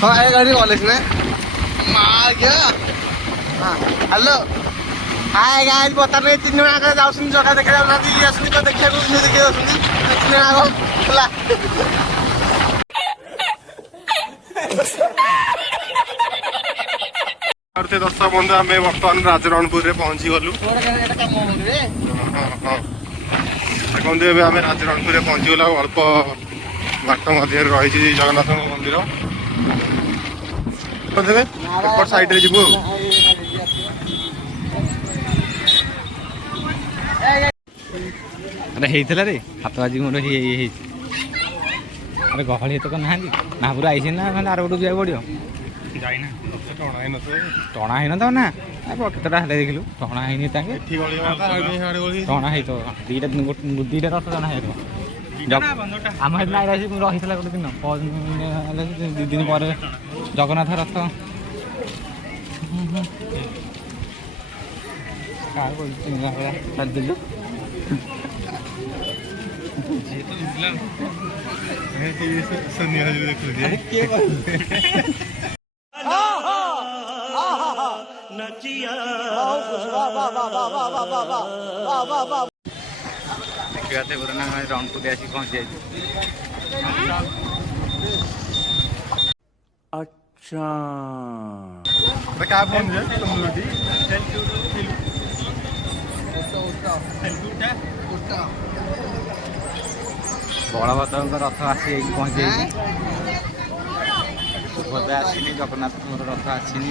हाँ एक गाड़ी कॉलेज में मार गया। हेलो हाय गाइस बता रहे 3 जन आगे जाउछन जगह देखे जाउछन ये असली तो देखिया को नहीं देखे जाउछन 3 जन आगो बोला करते दर्शक बंधु आम बर्तमान राजरणपुर में पहुंची गलु देखते आम राजरणपुर में पहुंची गला अल्प बाट मध्य रही जगन्नाथ मंदिर एपट साइड रे जीवु अरे हेइथला रे हाथ बाजी मोर हे अरे गहली तो ना महापुर आई ना मैंने आर गोटे जाए पड़ो जाइना टणा है ना ना केतटा हेल्ले देखिलु टणा है टणा है तो दीटा रथ टणा है आम रही गोटे दिन 2 दिन पर जगन्नाथ रथ छाड़देलु रौनपुर आसी पहुंच जाए। अच्छा क्या फोन बलभद्र रथ आसी पहुंचे सुभद्रा आसनी जगन्नाथ रथ आसनी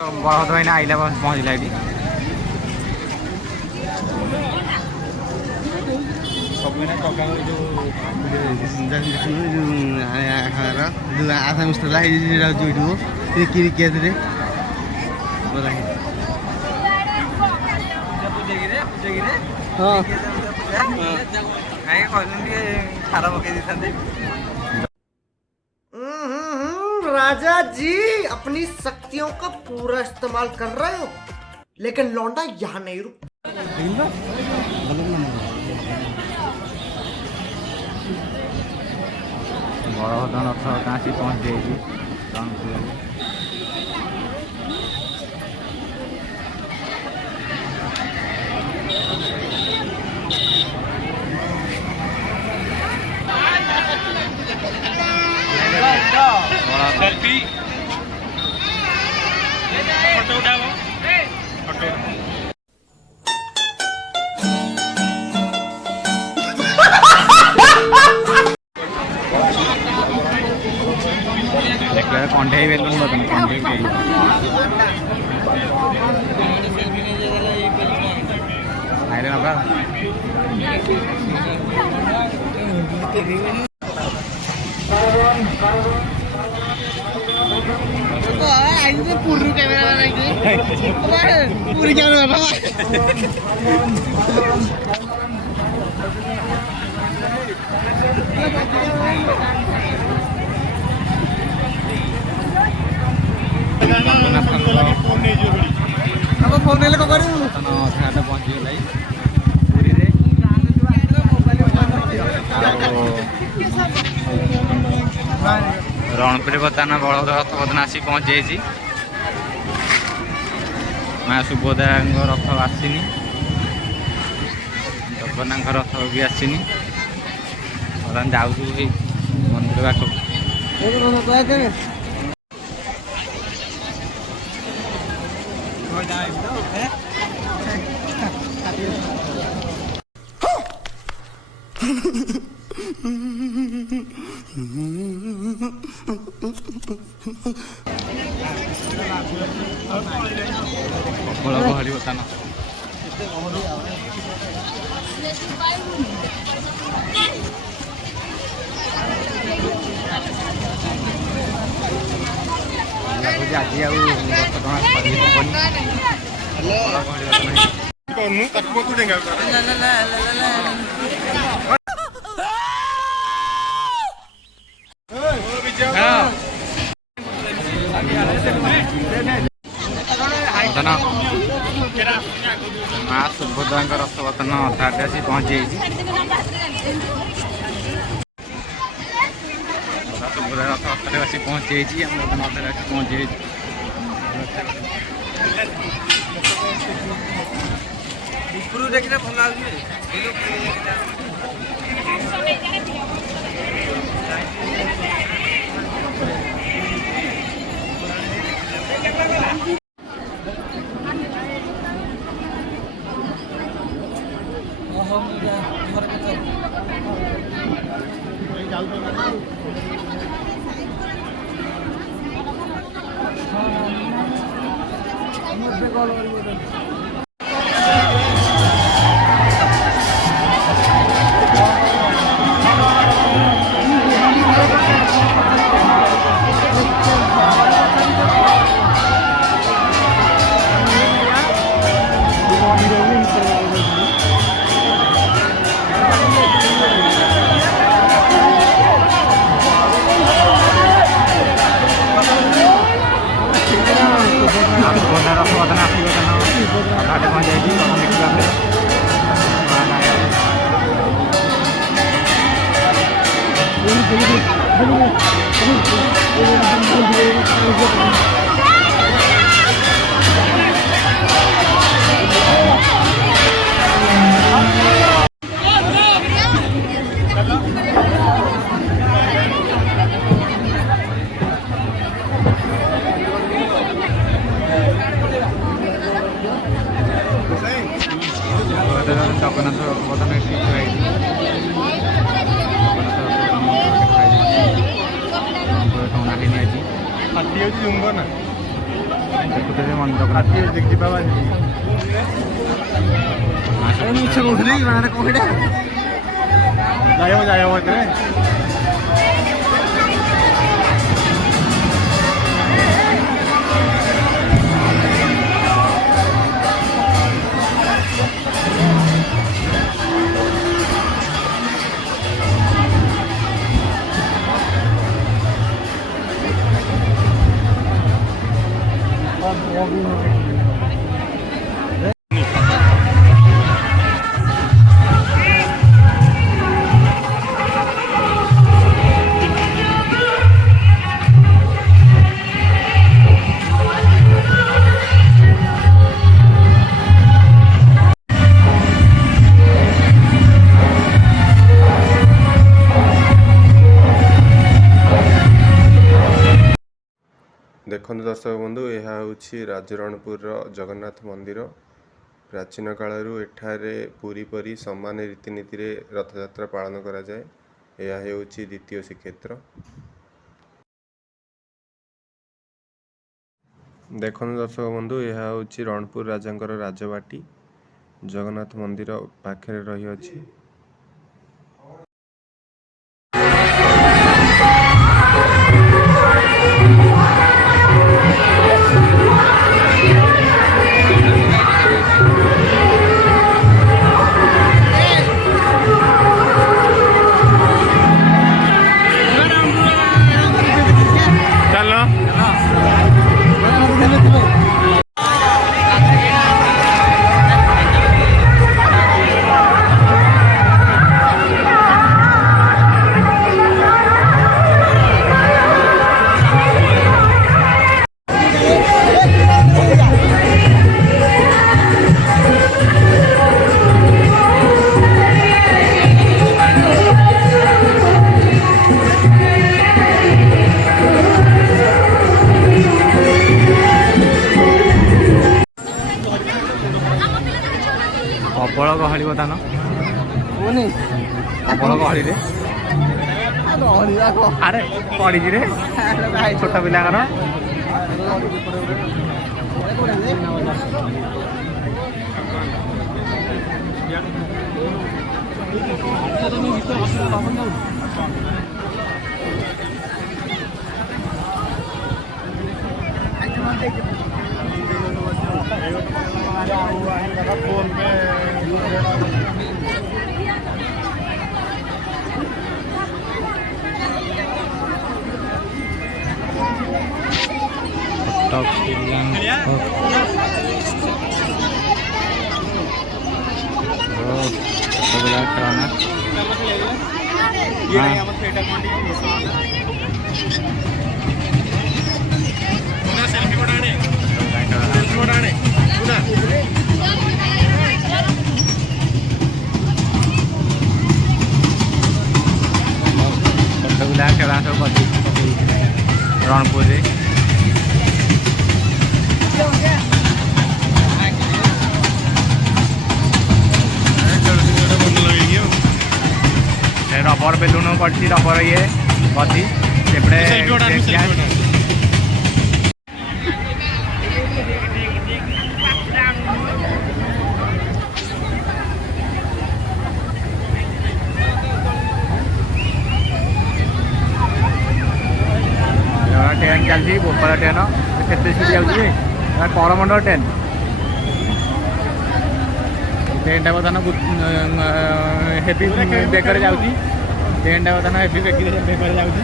बलभद्र भाई आइला पहुँचला ये आसाम किरी राजा जी अपनी शक्तियों का पूरा इस्तेमाल कर रहे हो लेकिन लौंडा यहाँ नहीं रुक बलभद्र रथ काशी पहुँच जाएगी सेल्फी फोटो उठाओ फोटो कंठे बेलून ଗାଡ଼ିରେ ନେବା। ପୁରୀ କ୍ୟାମେରା ପୁରୀ କ୍ୟାମେରା ଆମ ଫୋନ୍ ନେଲେ କଣ କରିବୁ? ଅଧାଘାଟ ପହଞ୍ଚିଗଲା ପୁରୀରେ। ରଣପୁରରେ ବର୍ତ୍ତମାନ ବଳଭଦ୍ର ରଥ ବର୍ତ୍ତମାନ ଆସିକି ପହଞ୍ଚି ଯାଇଛି। ମା ସୁଭଦ୍ରାଙ୍କ ରଥ ଆସିନି, ଜଗନ୍ନାଥଙ୍କ ରଥ ବି ଆସିନି। ବର୍ତ୍ତମାନ ଯାଉଛୁ ଏଇ ମନ୍ଦିର ପାଖକୁ। ପ୍ରବଳ ଗହଳି ବର୍ତ୍ତମାନ। ଆଜି ଆଉ 10 ଟଙ୍କା ସରିଯିବନି। ମା ସୁଭଦ୍ରାଙ୍କ ରଥ ବର୍ତ୍ତମାନ ଅଧାଟେ ଆସି ପହଞ୍ଚି ଯାଇଛି। ସୁଭଦ୍ରା ରଥ ଅଧାରେ ଆସି ପହଞ୍ଚି ଯାଇଛି। ଆମ ଅଧାରେ ଆସି ପହଞ୍ଚି ଯାଇଛି। ଉପରୁ ଦେଖିଲେ ଭଲ ଲାଗୁଛି। ଜଗନ୍ନାଥ ବର୍ତ୍ତମାନ ଏଠି ଥୁଆ ହେଇଛି। ଟଣା ହେଇନି ଆଜି। ହାତୀ ହେଉଛି ଜୁମ୍ବ ନା ଦେଖୁଥିଲେ ଜଗନ୍ନାଥ ଯିବା ମିଛ କହୁଥିଲି ମାନେ କଣ ଏଇଟା? ଯାଇ ହବ ଏଥିରେ। ଦେଖନ୍ତୁ ଦର୍ଶକ ବନ୍ଧୁ, ଏହା ହେଉଛି ରାଜରଣପୁରର ଜଗନ୍ନାଥ ମନ୍ଦିର। ପ୍ରାଚୀନ କାଳରୁ ଏଠାରେ ପୁରୀ ପରି ସମାନ ରୀତିନୀତିରେ ରଥଯାତ୍ରା ପାଳନ କରାଯାଏ। ଏହା ହେଉଛି ଦ୍ୱିତୀୟ ଶ୍ରୀକ୍ଷେତ୍ର। ଦେଖନ୍ତୁ ଦର୍ଶକ ବନ୍ଧୁ, ଏହା ହେଉଛି ରଣପୁର ରାଜାଙ୍କର ରାଜବାଟୀ। ଜଗନ୍ନାଥ ମନ୍ଦିର ପାଖରେ ରହିଅଛି। ପ୍ରବଳ ଗହଳି ବର୍ତ୍ତମାନ ପ୍ରବଳ ଗହଳିରେ ଆରେ ପଡ଼ିଛି ରେ ଛୋଟ ପିଲାଙ୍କର ଖେଳା ସବୁ ରଣପୁରରେ ରବର ବେଲୁନ ପଡ଼ିଛି ରବର ଇଏ ଗଦି ସେପଟେ ट्रेन चलती गोपाल ट्रेन केते स्पीड जाऊँगी करमंडल ट्रेन ट्रेनटा बर्तमान हेवी बेगर जाऊँगी ट्रेनटा बर्तमान हेवी बेगर जाऊँगी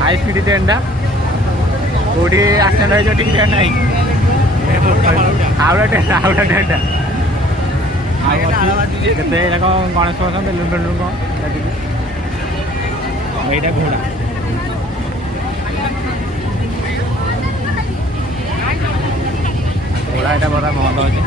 हाई स्पीड ट्रेनटा कौटी आक्सीडेंट हो ट्रेन ना हावड़ा ट्रेनटा केते गणेश बेलुन बेलुन कौन यहाँ घोड़ा घोड़ा এটা বড় মহল আছে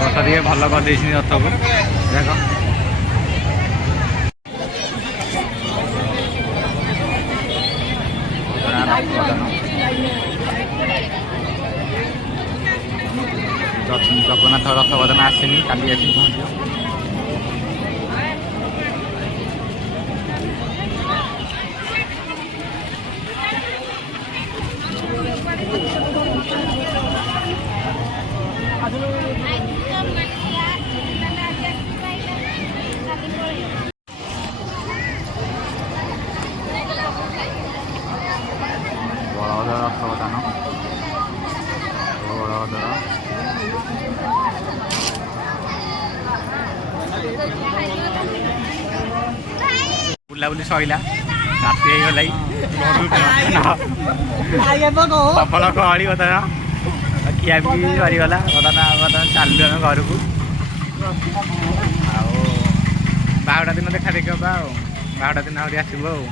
রথ দিয়ে ভালো করে দিয়েছি রথକୁ দেখো ଜଗନ୍ନାଥ ରଥ ବର୍ତ୍ତମାନ ଆସିନି କାଲି ଆସି ପହଞ୍ଚିବ ବଳଭଦ୍ର ରଥ ବର୍ତ୍ତମାନ ବଳଭଦ୍ର ବୁଲାବୁଲି ସରିଲା ରାତି ହେଇଗଲା ପ୍ରବଳ ଗହଳି ବର୍ତ୍ତମାନ ଖିଆ ପିଇ ସରିଗଲା ବର୍ତ୍ତମାନ ଚାଲିଲୁ ଆମେ ଘରକୁ ଆଉ ବାହୁଡ଼ା ଦିନ ଦେଖା ଦେଖିବା ଆଉ ବାହୁଡ଼ା ଦିନ ଆହୁରି ଆସିବୁ ଆଉ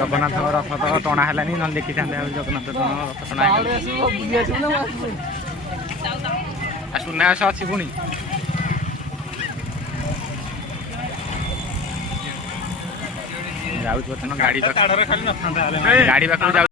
ଜଗନ୍ନାଥଙ୍କ ରଥ ତ ଟଣା ହେଲାନି ନହେଲେ ଦେଖିଥାନ୍ତେ ଆଉ ଜଗନ୍ନାଥ ରଥ ଟଣା ସୁନାବେଶ ଅଛି ପୁଣି ଯାଉଛି ବର୍ତ୍ତମାନ ଗାଡ଼ି ପାଖକୁ ଯାଉଛି।